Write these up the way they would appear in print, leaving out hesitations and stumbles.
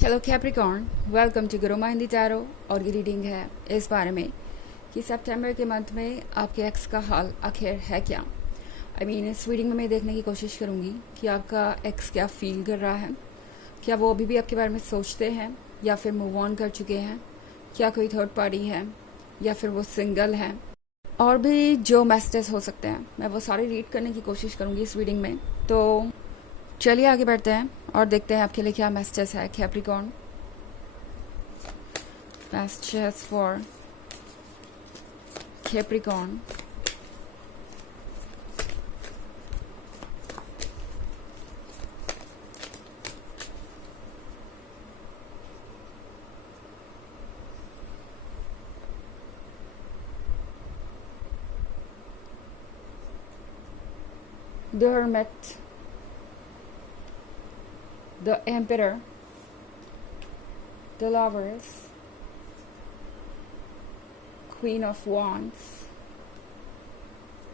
Hello Capricorn, welcome to Gurumaa Hindi tarot. और ये reading है इस बारे में कि सितंबर के मंथ में आपके एक्स का हाल आखिर है क्या। इस रीडिंग में मैं देखने की कोशिश करूँगी कि आपका एक्स क्या फील कर रहा है। क्या वो अभी भी आपके बारे में सोचते हैं या फिर मूव ऑन कर चुके हैं। क्या कोई थर्ड पार्टी है या फिर वो सिंगल है। और भी जो मैसेजेस हो सकते हैं मैं वो सारे रीड करने की कोशिश करूँगी इस रीडिंग में। तो चलिए आगे बढ़ते हैं और देखते हैं आपके लिए क्या मैसेजेस है Capricorn. Messages for Capricorn. The Hermit, the Emperor, the Lovers, Queen of Wands,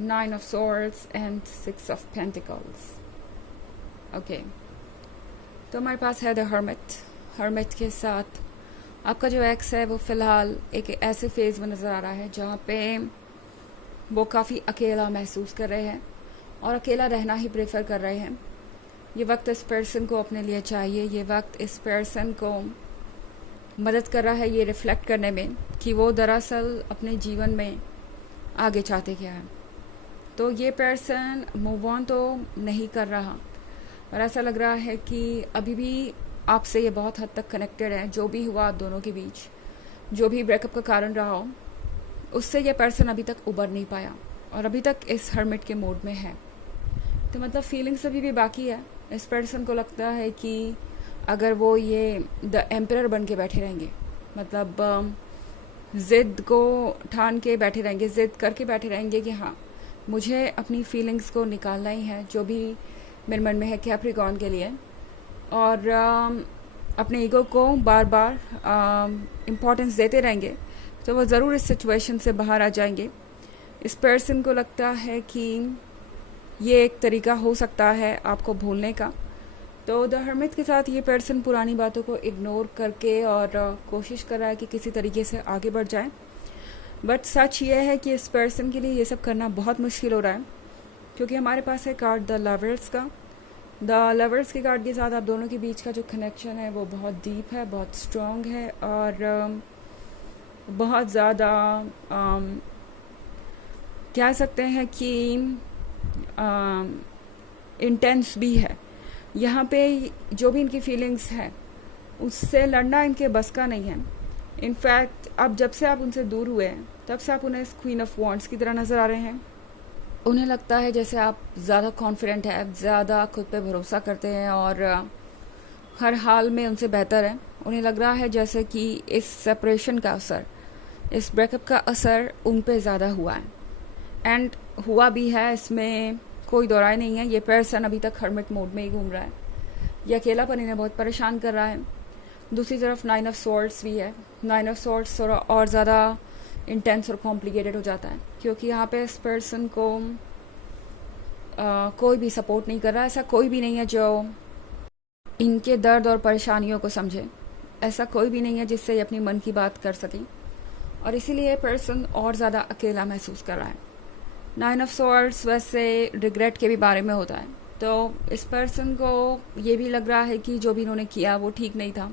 Nine of Swords and Six of Pentacles. Okay, तो हमारे पास है द हर्मिट के साथ आपका जो एक्स है वो फ़िलहाल एक ऐसे फेज़ में नज़र आ रहा है जहाँ पे वो काफ़ी अकेला महसूस कर रहे हैं और अकेला रहना ही प्रेफर कर रहे हैं। ये वक्त इस पर्सन को अपने लिए चाहिए। ये वक्त इस पर्सन को मदद कर रहा है ये रिफ्लेक्ट करने में कि वो दरअसल अपने जीवन में आगे चाहते क्या है। तो ये पर्सन मूव ऑन तो नहीं कर रहा और ऐसा लग रहा है कि अभी भी आपसे ये बहुत हद तक कनेक्टेड है। जो भी हुआ आप दोनों के बीच, जो भी ब्रेकअप का कारण रहा हो, उससे ये पर्सन अभी तक उबर नहीं पाया और अभी तक इस हर्मिट के मोड में है। तो मतलब फीलिंग्स अभी भी बाकी है। इस पर्सन को लगता है कि अगर वो ये द एम्परर बन के बैठे रहेंगे, मतलब ज़िद को ठान के बैठे रहेंगे, ज़िद करके बैठे रहेंगे कि हाँ मुझे अपनी फीलिंग्स को निकालना ही है जो भी मेरे मन में है कैप्रिकॉर्न के लिए, और अपने ईगो को बार बार इम्पोर्टेंस देते रहेंगे तो वो ज़रूर इस सिचुएशन से बाहर आ जाएंगे। इस पर्सन को लगता है कि ये एक तरीका हो सकता है आपको भूलने का। तो द हर्मिट के साथ ये पर्सन पुरानी बातों को इग्नोर करके और कोशिश कर रहा है कि किसी तरीके से आगे बढ़ जाए। बट सच ये है कि इस पर्सन के लिए ये सब करना बहुत मुश्किल हो रहा है क्योंकि हमारे पास है कार्ड द लवर्स का। द लवर्स के कार्ड के साथ आप दोनों के बीच का जो कनेक्शन है वो बहुत डीप है, बहुत स्ट्रॉन्ग है और बहुत ज़्यादा कह सकते हैं कि इंटेंस भी है। यहाँ पे जो भी इनकी फीलिंग्स है उससे लड़ना इनके बस का नहीं है। इनफैक्ट अब जब से आप उनसे दूर हुए हैं तब से आप उन्हें क्वीन ऑफ वॉन्ड्स की तरह नज़र आ रहे हैं। उन्हें लगता है जैसे आप ज़्यादा कॉन्फिडेंट हैं, ज़्यादा खुद पे भरोसा करते हैं और हर हाल में उनसे बेहतर है। उन्हें लग रहा है जैसे कि इस सेपरेशन का असर, इस ब्रेकअप का असर उन पे ज़्यादा हुआ है एंड हुआ भी है, इसमें कोई दो राय नहीं है। ये पर्सन अभी तक हर्मिट मोड में ही घूम रहा है। ये अकेलापन इन्हें बहुत परेशान कर रहा है। दूसरी तरफ नाइन ऑफ सॉर्ड्स भी है। नाइन ऑफ सॉर्ड्स थोड़ा और ज़्यादा इंटेंस और कॉम्प्लिकेटेड हो जाता है क्योंकि यहाँ पे इस पर्सन को कोई भी सपोर्ट नहीं कर रहा। ऐसा कोई भी नहीं है जो इनके दर्द और परेशानियों को समझे। ऐसा कोई भी नहीं है जिससे ये अपनी मन की बात कर सके और इसीलिए ये पर्सन और ज़्यादा अकेला महसूस कर रहा है। नाइन ऑफ सॉर्ड्स वैसे रिग्रेट के भी बारे में होता है। तो इस पर्सन को ये भी लग रहा है कि जो भी इन्होंने किया वो ठीक नहीं था।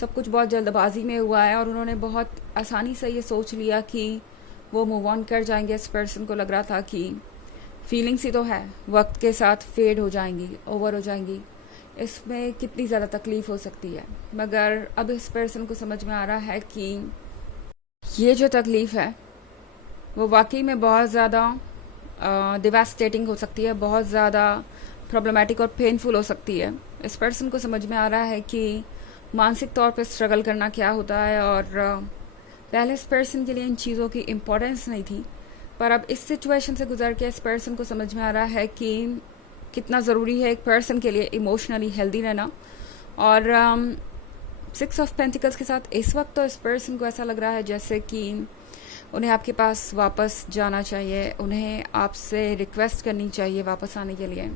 सब कुछ बहुत जल्दबाजी में हुआ है और उन्होंने बहुत आसानी से ये सोच लिया कि वो मूव ऑन कर जाएंगे। इस पर्सन को लग रहा था कि फीलिंग्स ही तो है, वक्त के साथ फेड हो जाएंगी, ओवर हो जाएंगी, इसमें कितनी ज़्यादा तकलीफ़ हो सकती है। मगर अब इस पर्सन को समझ में आ रहा है कि ये जो तकलीफ़ है वो वाकई में बहुत ज़्यादा डिवास्टेटिंग हो सकती है, बहुत ज़्यादा प्रॉब्लमेटिक और पेनफुल हो सकती है। इस पर्सन को समझ में आ रहा है कि मानसिक तौर पे स्ट्रगल करना क्या होता है और पहले इस पर्सन के लिए इन चीज़ों की इम्पोर्टेंस नहीं थी, पर अब इस सिचुएशन से गुजर के इस पर्सन को समझ में आ रहा है कि कितना ज़रूरी है एक पर्सन के लिए इमोशनली हेल्दी रहना। और सिक्स ऑफ पेंटिकल्स के साथ इस वक्त तो इस पर्सन को ऐसा लग रहा है जैसे कि उन्हें आपके पास वापस जाना चाहिए, उन्हें आपसे रिक्वेस्ट करनी चाहिए वापस आने के लिए।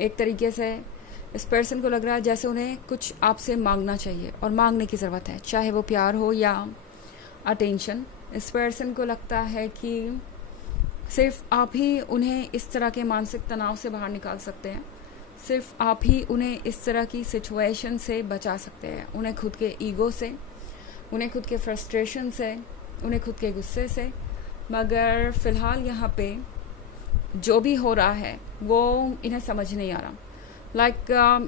एक तरीके से इस पर्सन को लग रहा है जैसे उन्हें कुछ आपसे मांगना चाहिए और मांगने की ज़रूरत है, चाहे वो प्यार हो या अटेंशन। इस पर्सन को लगता है कि सिर्फ आप ही उन्हें इस तरह के मानसिक तनाव से बाहर निकाल सकते हैं, सिर्फ आप ही उन्हें इस तरह की सिचुएशन से बचा सकते हैं, उन्हें खुद के ईगो से, उन्हें खुद के फ्रस्ट्रेशन से, उन्हें खुद के गुस्से से। मगर फ़िलहाल यहाँ पे जो भी हो रहा है वो इन्हें समझ नहीं आ रहा।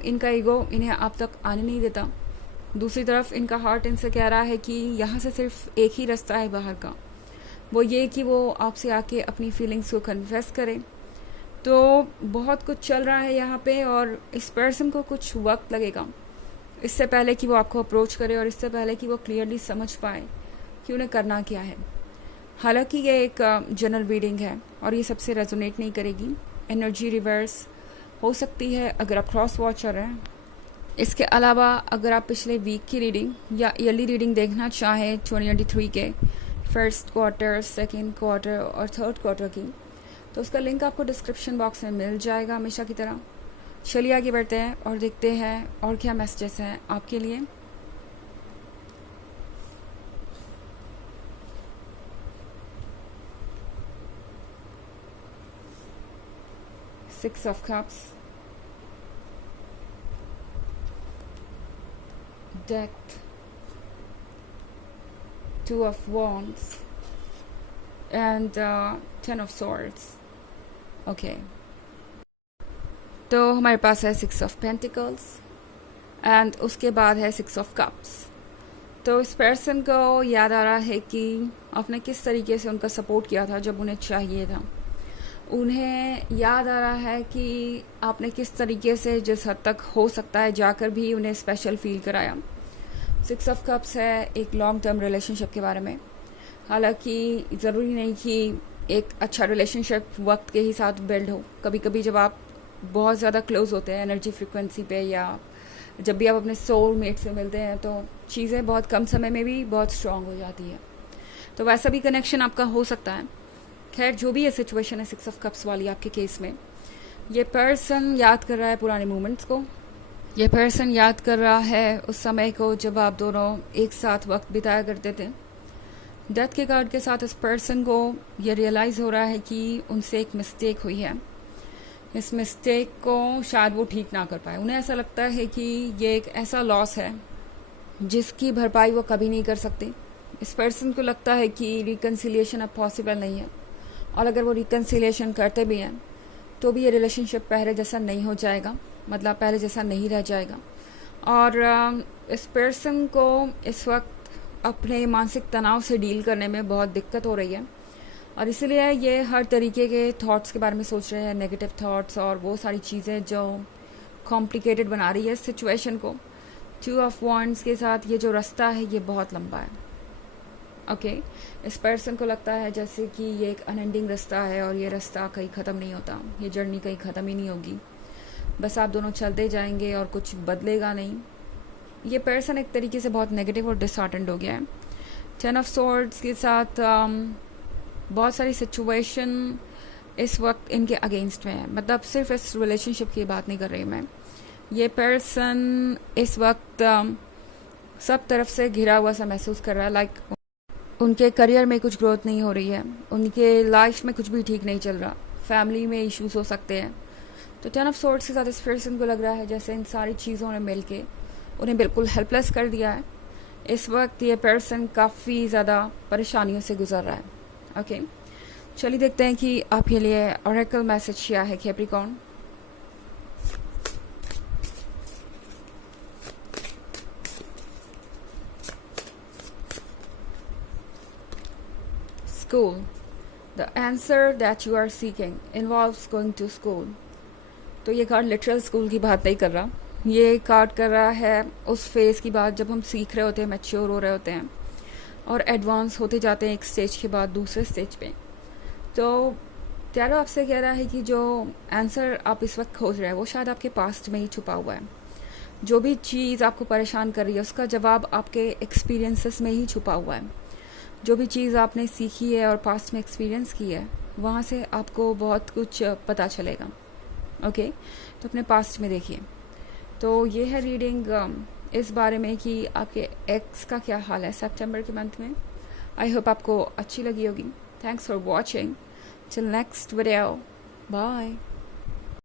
इनका ईगो इन्हें आप तक आने नहीं देता। दूसरी तरफ इनका हार्ट इनसे कह रहा है कि यहाँ से सिर्फ एक ही रास्ता है बाहर का, वो ये कि वो आपसे आके अपनी फीलिंग्स को कन्फेस करें। तो बहुत कुछ चल रहा है यहाँ पे और इस पर्सन को कुछ वक्त लगेगा इससे पहले कि वो आपको अप्रोच करे और इससे पहले कि वो क्लियरली समझ पाए कि उन्हें करना क्या है। हालांकि ये एक जनरल रीडिंग है और ये सबसे रेजोनेट नहीं करेगी। एनर्जी रिवर्स हो सकती है अगर आप क्रॉस वॉचर हैं। इसके अलावा अगर आप पिछले वीक की रीडिंग या ईयरली रीडिंग देखना चाहें 2023 के फर्स्ट क्वार्टर, सेकेंड क्वार्टर और थर्ड क्वार्टर की, तो उसका लिंक आपको डिस्क्रिप्शन बॉक्स में मिल जाएगा हमेशा की तरह। चलिए आगे बढ़ते हैं और देखते हैं और क्या मैसेजेस हैं आपके लिए। Six of Cups, Death, Two of Wands and Ten of Swords. Okay. तो हमारे पास है Six of Pentacles एंड उसके बाद है Six of Cups। तो इस पर्सन को याद आ रहा है कि आपने किस तरीके से उनका सपोर्ट किया था जब उन्हें चाहिए था। उन्हें याद आ रहा है कि आपने किस तरीके से जिस हद तक हो सकता है जाकर भी उन्हें स्पेशल फील कराया। सिक्स ऑफ कप्स है एक लॉन्ग टर्म रिलेशनशिप के बारे में। हालांकि ज़रूरी नहीं कि एक अच्छा रिलेशनशिप वक्त के ही साथ बिल्ड हो। कभी कभी जब आप बहुत ज़्यादा क्लोज होते हैं एनर्जी फ्रिक्वेंसी पे या जब भी आप अपने सोल मेट से मिलते हैं तो चीज़ें बहुत कम समय में भी बहुत स्ट्रांग हो जाती है। तो वैसा भी कनेक्शन आपका हो सकता है। खैर जो भी ये सिचुएशन है सिक्स ऑफ कप्स वाली आपके केस में, ये पर्सन याद कर रहा है पुराने मोमेंट्स को। ये पर्सन याद कर रहा है उस समय को जब आप दोनों एक साथ वक्त बिताया करते थे। डेथ के कार्ड के साथ इस पर्सन को ये रियलाइज़ हो रहा है कि उनसे एक मिस्टेक हुई है। इस मिस्टेक को शायद वो ठीक ना कर पाए। उन्हें ऐसा लगता है कि ये एक ऐसा लॉस है जिसकी भरपाई वो कभी नहीं कर सकते। इस पर्सन को लगता है कि रिकन्सिलिएशन अब पॉसिबल नहीं है और अगर वो रिकन्सिलिएशन करते भी हैं तो भी ये रिलेशनशिप पहले जैसा नहीं हो जाएगा, मतलब पहले जैसा नहीं रह जाएगा। और इस पर्सन को इस वक्त अपने मानसिक तनाव से डील करने में बहुत दिक्कत हो रही है और इसीलिए ये हर तरीके के थॉट्स के बारे में सोच रहे हैं, नेगेटिव थॉट्स और वो सारी चीज़ें जो कॉम्प्लिकेटेड बना रही है इस सिचुएशन को। टू ऑफ वॉन्ड्स के साथ ये जो रास्ता है ये बहुत लंबा है। ओके, इस पर्सन को लगता है जैसे कि ये एक अनएंडिंग रास्ता है और ये रास्ता कहीं ख़त्म नहीं होता, ये जर्नी कहीं ख़त्म ही नहीं होगी, बस आप दोनों चलते जाएंगे और कुछ बदलेगा नहीं। ये पर्सन एक तरीके से बहुत नेगेटिव और डिसहार्टेंड हो गया है। टेन ऑफ स्वॉर्ड्स के साथ बहुत सारी सिचुएशन इस वक्त इनके अगेंस्ट में है। मतलब सिर्फ इस रिलेशनशिप की बात नहीं कर रही मैं। ये पर्सन इस वक्त सब तरफ से घिरा हुआ सा महसूस कर रहा है। लाइक उनके करियर में कुछ ग्रोथ नहीं हो रही है, उनके लाइफ में कुछ भी ठीक नहीं चल रहा, फैमिली में इश्यूज हो सकते हैं। तो टेन ऑफ स्वॉर्ड्स के साथ इस पर्सन को लग रहा है जैसे इन सारी चीज़ों ने मिल के उन्हें बिल्कुल हेल्पलेस कर दिया है। इस वक्त ये पर्सन काफ़ी ज़्यादा परेशानियों से गुजर रहा है। ओके, चलिए देखते हैं कि आपके लिए ऑरेकल मैसेज क्या है Capricorn. School. The answer that you are seeking involves going to school. तो ये कार्ड लिटरल स्कूल की बात नहीं कर रहा, ये कार्ड कर रहा है उस फेज़ की बात जब हम सीख रहे होते हैं, मैच्योर हो रहे होते हैं और एडवांस होते जाते हैं एक स्टेज के बाद दूसरे स्टेज पे। तो टैरो आपसे कह रहा है कि जो आंसर आप इस वक्त खोज रहे हैं वो शायद आपके पास्ट में ही छुपा हुआ है। जो भी चीज़ आपको परेशान कर रही है उसका जवाब आपके एक्सपीरियंसेस में ही छुपा हुआ है। जो भी चीज़ आपने सीखी है और पास्ट में एक्सपीरियंस की है वहाँ से आपको बहुत कुछ पता चलेगा। ओके, तो अपने पास्ट में देखिए। तो ये है रीडिंग इस बारे में कि आपके एक्स का क्या हाल है सितंबर के मंथ में। आई होप आपको अच्छी लगी होगी। Thanks for watching. Till next video, bye.